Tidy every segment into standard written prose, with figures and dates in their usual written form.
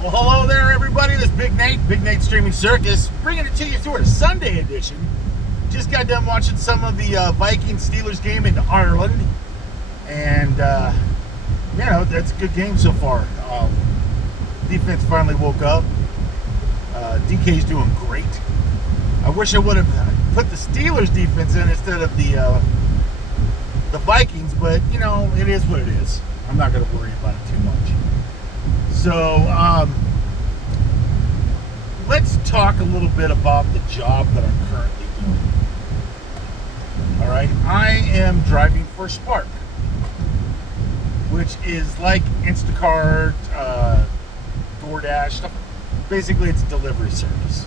Well, hello there, everybody. This is Big Nate Streaming Circus, bringing it to you through a Sunday edition. Just got done watching some of the Vikings-Steelers game in Ireland, and that's a good game so far. Defense finally woke up. DK's doing great. I wish I would have put the Steelers defense in instead of the Vikings, but it is what it is. I'm not going to worry about it too much. So, let's talk a little bit about the job that I'm currently doing. All right, I am driving for Spark, which is like Instacart, DoorDash stuff. Basically, it's a delivery service,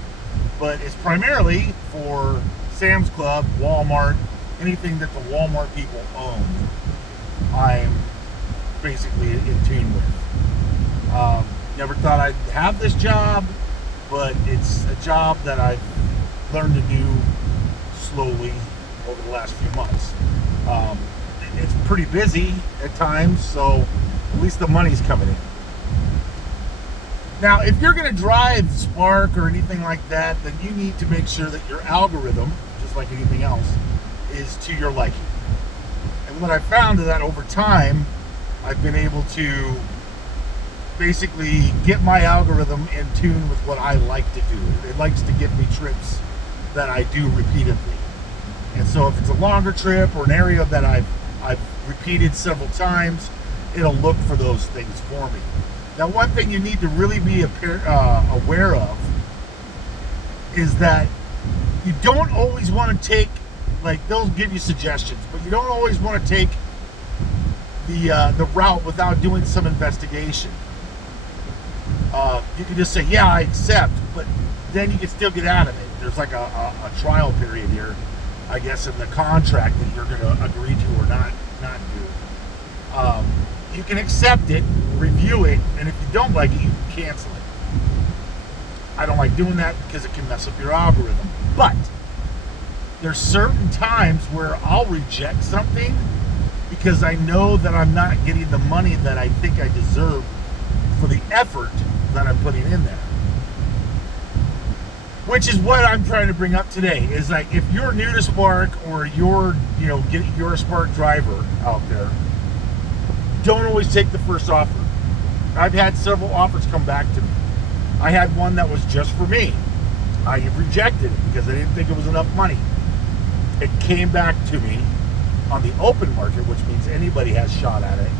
but it's primarily for Sam's Club, Walmart, anything that the Walmart people own. I'm basically in tune with. Never thought I'd have this job, but it's a job that I've learned to do slowly over the last few months. It's pretty busy at times, so at least the money's coming in. Now, if you're going to drive Spark or anything like that, then you need to make sure that your algorithm, just like anything else, is to your liking. And what I found is that over time, I've been able to basically get my algorithm in tune with what I like to do. It likes to give me trips that I do repeatedly. And so if it's a longer trip or an area that I've repeated several times, it'll look for those things for me. Now, one thing you need to really be aware of is that you don't always want to take, like, they'll give you suggestions, but you don't always want to take the route without doing some investigation. You can just say, yeah, I accept, but then you can still get out of it. There's like a trial period here, I guess, in the contract that you're going to agree to or not do. You can accept it, review it, and if you don't like it, you can cancel it. I don't like doing that because it can mess up your algorithm. But there's certain times where I'll reject something because I know that I'm not getting the money that I think I deserve for the effort that I'm putting in there. Which is what I'm trying to bring up today, is like, if you're new to Spark or you're a Spark driver out there, don't always take the first offer. I've had several offers come back to me. I had one that was just for me. I rejected it because I didn't think it was enough money. It came back to me on the open market, which means anybody has shot at it,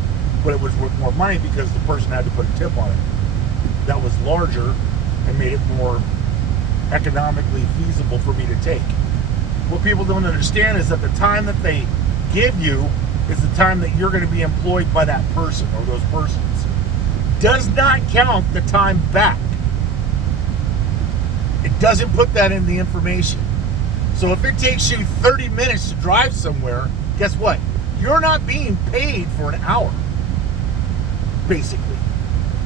but it was worth more money because the person had to put a tip on it that was larger and made it more economically feasible for me to take. What people don't understand is that the time that they give you is the time that you're going to be employed by that person or those persons. Does not count the time back. It doesn't put that in the information. So if it takes you 30 minutes to drive somewhere, guess what? You're not being paid for an hour, basically.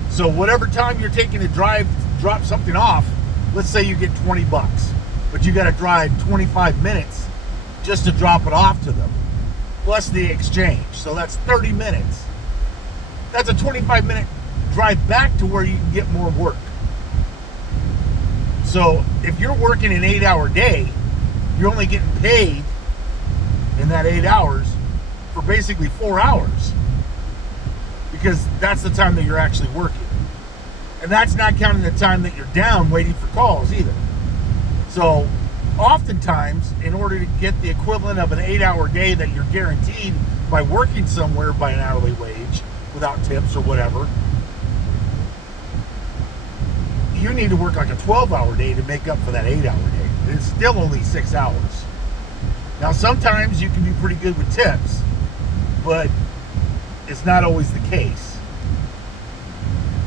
So whatever time you're taking to drop something off, let's say you get $20, but you got to drive 25 minutes just to drop it off to them, plus the exchange. So that's 30 minutes. That's a 25-minute drive back to where you can get more work. So if you're working an 8-hour day, you're only getting paid in that 8 hours for basically 4 hours, because that's the time that you're actually working. And that's not counting the time that you're down waiting for calls either. So oftentimes, in order to get the equivalent of an 8-hour day that you're guaranteed by working somewhere by an hourly wage without tips or whatever, you need to work like a 12-hour day to make up for that 8-hour day. And it's still only 6 hours. Now, sometimes you can do pretty good with tips, but it's not always the case.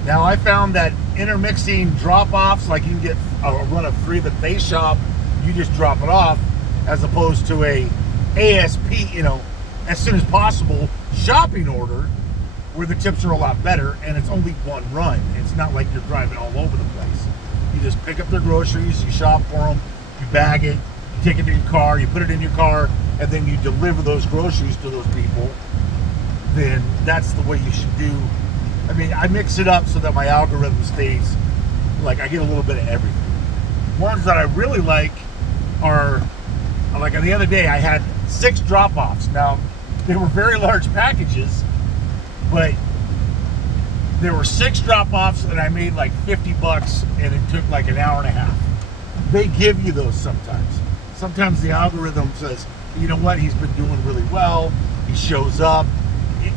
Now, I found that intermixing drop-offs, like you can get a run of 3 that they shop, you just drop it off, as opposed to a ASP, as soon as possible shopping order, where the tips are a lot better, and it's only one run. It's not like you're driving all over the place. You just pick up their groceries, you shop for them, you bag it, you take it to your car, you put it in your car, and then you deliver those groceries to those people. Then that's the way you should do I mean, I mix it up so that my algorithm stays, like, I get a little bit of everything. Ones that I really like are, like, the other day I had 6 drop-offs. Now, they were very large packages, but there were 6 drop-offs and I made like $50 and it took like an hour and a half. They give you those sometimes. Sometimes the algorithm says, you know what, he's been doing really well, he shows up,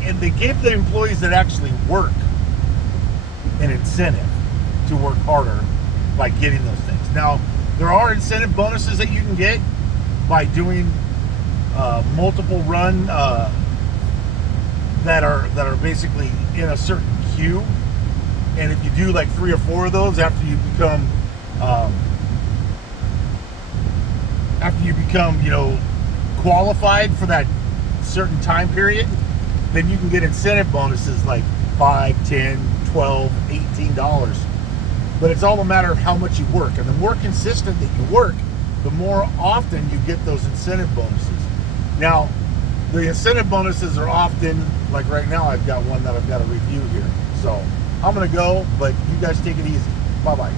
and they give the employees that actually work an incentive to work harder by getting those things. Now, there are incentive bonuses that you can get by doing multiple run that are basically in a certain queue, and if you do like 3 or 4 of those after you become you know, qualified for that certain time period, then you can get incentive bonuses like $5, $10, $12, $18. But it's all a matter of how much you work, and the more consistent that you work, the more often you get those incentive bonuses. Now, the incentive bonuses are often, like right now, I've got one that I've got to review here. So I'm going to go, but you guys take it easy. Bye-bye.